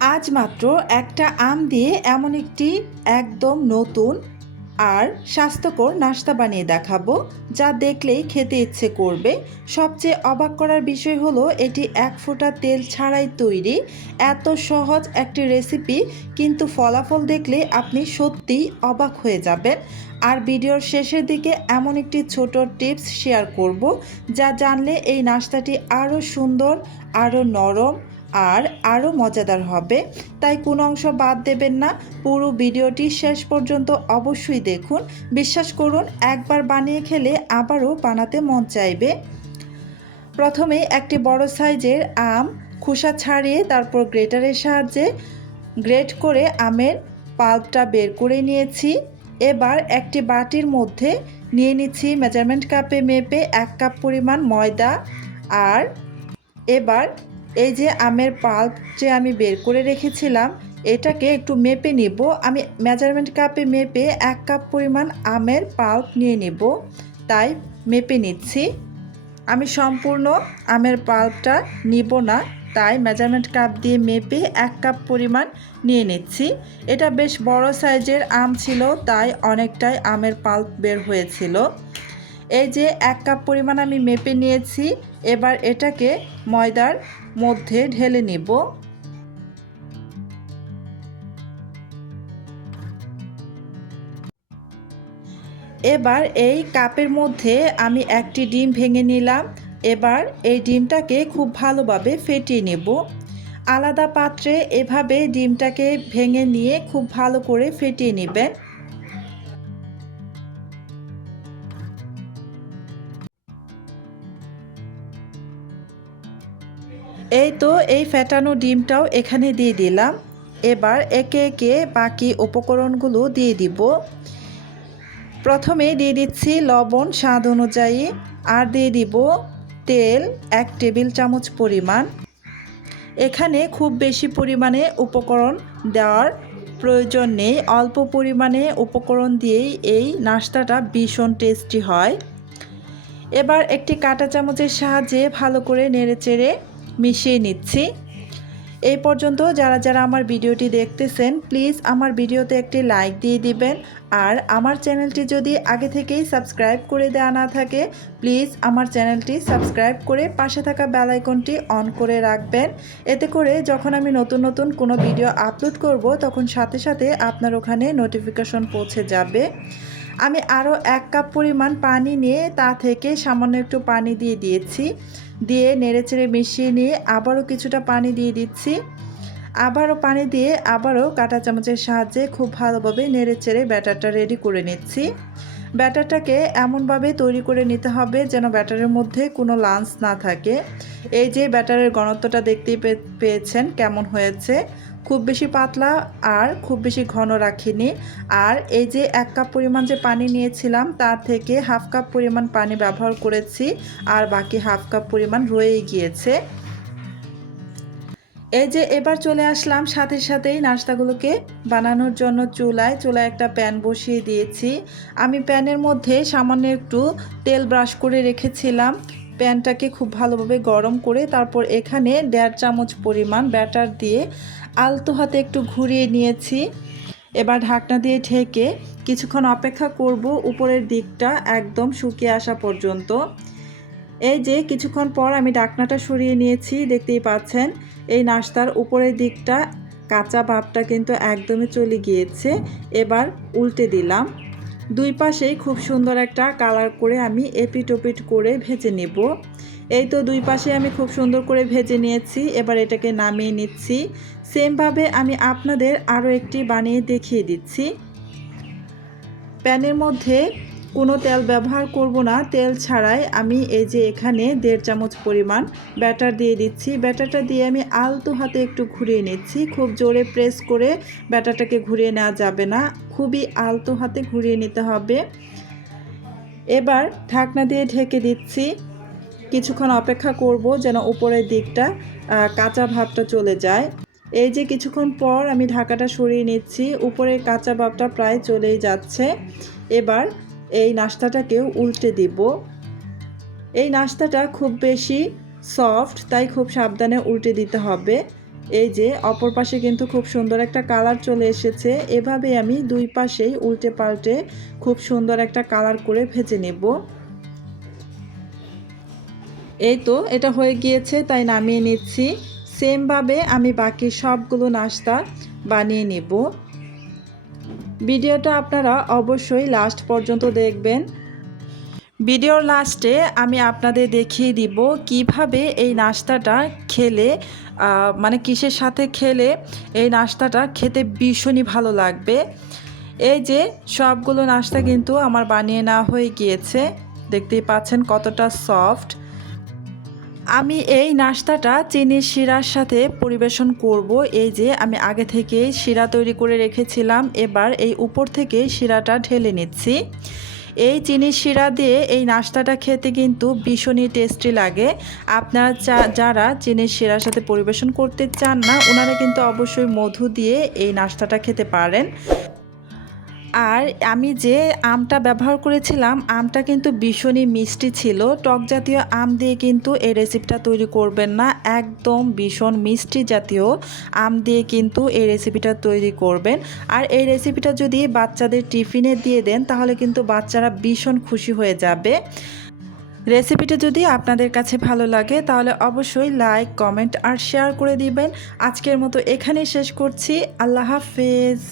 আজ মাত্র একটা আম দিয়ে এমন একটি একদম নতুন আর স্বাস্থ্যকর নাস্তা বানিয়ে দেখাবো, যা দেখলেই খেতে ইচ্ছে করবে। সবচেয়ে অবাক করার বিষয় হলো এটি এক ফোঁটা তেল ছাড়াই তৈরি। এত সহজ একটি রেসিপি, কিন্তু ফলাফল দেখলে আপনি সত্যিই অবাক হয়ে যাবেন। আর ভিডিওর শেষের দিকে এমন একটি ছোট টিপস শেয়ার করব, যা জানলে এই নাস্তাটি আরও সুন্দর, আরও নরম আর আরও মজাদার হবে। তাই কোনো অংশ বাদ দেবেন না, পুরো ভিডিওটি শেষ পর্যন্ত অবশ্যই দেখুন। বিশ্বাস করুন, একবার বানিয়ে খেলে আবারও বানাতে মন চাইবে। প্রথমে একটি বড় সাইজের আম খোসা ছাড়িয়ে তারপর গ্রেটারের সাহায্যে গ্রেট করে আমের পাল্পটা বের করে নিয়েছি। এবার একটি বাটির মধ্যে নিয়ে নিচ্ছি মেজারমেন্ট কাপে মেপে 1 কাপ পরিমাণ ময়দা। আর এবার এই যে আমের পাল্প যে আমি বের করে রেখেছিলাম, এটাকে একটু মেপে নিব। আমি মেজারমেন্ট কাপে মেপে 1 কাপ পরিমাণ আমের পাল্প নিয়ে নেব, তাই মেপে নিচ্ছি। আমি সম্পূর্ণ আমের পাল্পটা নিব না, তাই মেজারমেন্ট কাপ দিয়ে মেপে 1 কাপ পরিমাণ নিয়ে নিচ্ছি। এটা বেশ বড় সাইজের আম ছিল, তাই অনেকটাই আমের পাল্প বের হয়েছিল। এই যে 1 কাপ পরিমাণ আমি মেপে নিয়েছি। এবার এটাকে ময়দার মধ্যে ঢেলে নিব। এবার এই কাপের মধ্যে আমি একটি ডিম ভেঙে নিলাম। এবার এই ডিমটাকে খুব ভালোভাবে ফেটিয়ে নেব। আলাদা পাত্রে এভাবে ডিমটাকে ভেঙে নিয়ে খুব ভালো করে ফেটিয়ে নেবেন। এই তো এই ফেটানো ডিমটাও এখানে দিয়ে দিলাম। এবার একে একে বাকি উপকরণগুলো দিয়ে দিব। প্রথমে দিয়ে দিচ্ছি লবণ স্বাদ অনুযায়ী, আর দিয়ে দিব তেল 1 টেবিল চামচ পরিমাণ। এখানে খুব বেশি পরিমাণে উপকরণ দেওয়ার প্রয়োজন নেই, অল্প পরিমাণে উপকরণ দিয়েই এই নাস্তাটা ভীষণ টেস্টি হয়। এবার একটি কাঁটা চামচের সাহায্যে ভালো করে নেড়েচেড়ে মিশিয়ে নিচ্ছি। এই পর্যন্ত যারা যারা আমার ভিডিওটি দেখতেছেন, প্লিজ আমার ভিডিওতে একটি লাইক দিয়ে দিবেন। আর আমার চ্যানেলটি যদি আগে থেকেই সাবস্ক্রাইব করে দেওয়া না থাকে, প্লিজ আমার চ্যানেলটি সাবস্ক্রাইব করে পাশে থাকা বেল আইকনটি অন করে রাখবেন। এতে করে যখন আমি নতুন নতুন কোনো ভিডিও আপলোড করব, তখন সাথে সাথে আপনার ওখানে নোটিফিকেশন পৌঁছে যাবে। আমি আরও 1 কাপ পরিমাণ পানি নিয়ে তা থেকে সামান্য একটু পানি দিয়ে দিয়েছি। দিয়ে নেড়েচেড়ে মিশিয়ে নিয়ে আবারও কিছুটা পানি দিয়ে দিচ্ছি। আবারও পানি দিয়ে আবারও কাঁটা চামচের সাহায্যে খুব ভালোভাবে নেড়েচেড়ে ব্যাটারটা রেডি করে নিচ্ছি। ব্যাটারটাকে এমনভাবে তৈরি করে নিতে হবে যেন ব্যাটারের মধ্যে কোনো লাঞ্চ না থাকে। এই যে ব্যাটারের ঘনত্বটা দেখতেই পেয়েছেন কেমন হয়েছে। খুব বেশি পাতলা আর খুব বেশি ঘন রাখিনি। আর এই যে 1 কাপ পরিমাণ যে পানি নিয়েছিলাম, তার থেকে হাফ কাপ পরিমাণ পানি ব্যবহার করেছি, আর বাকি হাফ কাপ পরিমাণ রয়েই গিয়েছে। এই যে এবার চলে আসলাম সাথে সাথেই নাস্তাগুলোকে বানানোর জন্য চুলায় একটা প্যান বসিয়ে দিয়েছি। আমি প্যানের মধ্যে সামান্য একটু তেল ব্রাশ করে রেখেছিলাম। প্যানটাকে খুব ভালোভাবে গরম করে তারপর এখানে 1.5 চামচ পরিমাণ ব্যাটার দিয়ে আলতো হাতে একটু ঘুরিয়ে নিয়েছি। এবার ঢাকনা দিয়ে ঢেকে কিছুক্ষণ অপেক্ষা করব উপরের দিকটা একদম শুকিয়ে আসা পর্যন্ত। এই যে কিছুক্ষণ পর আমি ঢাকনাটা সরিয়ে নিয়েছি, দেখতেই পাচ্ছেন এই নাস্তার উপরের দিকটা কাঁচা ভাবটা কিন্তু একদমই চলে গিয়েছে। এবার উল্টে দিলাম। দুই পাশেই খুব সুন্দর একটা কালার করে আমি এপিট ওপিট করে ভেজে নেব। এই তো দুই পাশে আমি খুব সুন্দর করে ভেজে নিয়েছি। এবার এটাকে নামিয়ে নিচ্ছি। সেমভাবে আমি আপনাদের আরও একটি বানিয়ে দেখিয়ে দিচ্ছি। প্যানের মধ্যে কোনো তেল ব্যবহার করব না, তেল ছাড়াই আমি এই যে এখানে 1.5 চামচ পরিমাণ ব্যাটার দিয়ে দিচ্ছি। ব্যাটারটা দিয়ে আমি আলতো হাতে একটু ঘুরিয়ে নিচ্ছি। খুব জোরে প্রেস করে ব্যাটারটাকে ঘুরিয়ে নেওয়া যাবে না, খুবই আলতো হাতে ঘুরিয়ে নিতে হবে। এবার ঢাকনা দিয়ে ঢেকে দিচ্ছি। কিছুক্ষণ অপেক্ষা করব যেন উপরের দিকটা কাঁচা ভাবটা চলে যায়। এই যে কিছুক্ষণ পর আমি ঢাকাটা সরিয়ে নিচ্ছি, উপরের কাঁচা ভাবটা প্রায় চলেই যাচ্ছে। এবার এই নাস্তাটাকেও উল্টে দিব। এই নাস্তাটা খুব বেশি সফট, তাই খুব সাবধানে উল্টে দিতে হবে। এই যে অপর পাশে কিন্তু খুব সুন্দর একটা কালার চলে এসেছে। এভাবে আমি দুই পাশেই উল্টে পাল্টে খুব সুন্দর একটা কালার করে ভেজে নেব। এই তো এটা হয়ে গিয়েছে, তাই নামিয়ে নিচ্ছি। সেমভাবে আমি বাকি সবগুলো নাস্তা বানিয়ে নেব। ভিডিওটা আপনারা অবশ্যই লাস্ট পর্যন্ত দেখবেন। ভিডিওর লাস্টে আমি আপনাদের দেখিয়ে দিব কিভাবে এই নাস্তাটা খেলে মানে কিসের সাথে খেলে এই নাস্তাটা খেতে ভীষণই ভালো লাগবে। এই যে সবগুলো নাস্তা কিন্তু আমার বানিয়ে নেওয়া হয়ে গিয়েছে, দেখতেই পাচ্ছেন কতটা সফট। আমি এই নাস্তাটা চিনির শিরার সাথে পরিবেশন করব। এই যে আমি আগে থেকেই শিরা তৈরি করে রেখেছিলাম, এবার এই উপর থেকে শিরাটা ঢেলে নিচ্ছি। এই চিনির শিরা দিয়ে এই নাস্তাটা খেতে কিন্তু ভীষণই টেস্টি লাগে। আপনারা যারা চিনির শিরার সাথে পরিবেশন করতে চান না, ওনারা কিন্তু অবশ্যই মধু দিয়ে এই নাস্তাটা খেতে পারেন। আর আমি যে আমটা ব্যবহার করেছিলাম, আমটা কিন্তু ভীষণই মিষ্টি ছিল। টক জাতীয় আম দিয়ে কিন্তু এই রেসিপিটা তৈরি করবেন না, একদম ভীষণ মিষ্টি জাতীয় আম দিয়ে কিন্তু এই রেসিপিটা তৈরি করবেন। আর এই রেসিপিটা যদি বাচ্চাদের টিফিনে দিয়ে দেন, তাহলে কিন্তু বাচ্চারা ভীষণ খুশি হয়ে যাবে। রেসিপিটা যদি আপনাদের কাছে ভালো লাগে তাহলে অবশ্যই লাইক, কমেন্ট আর শেয়ার করে দিবেন। আজকের মতো এখানেই শেষ করছি। আল্লাহ হাফেজ।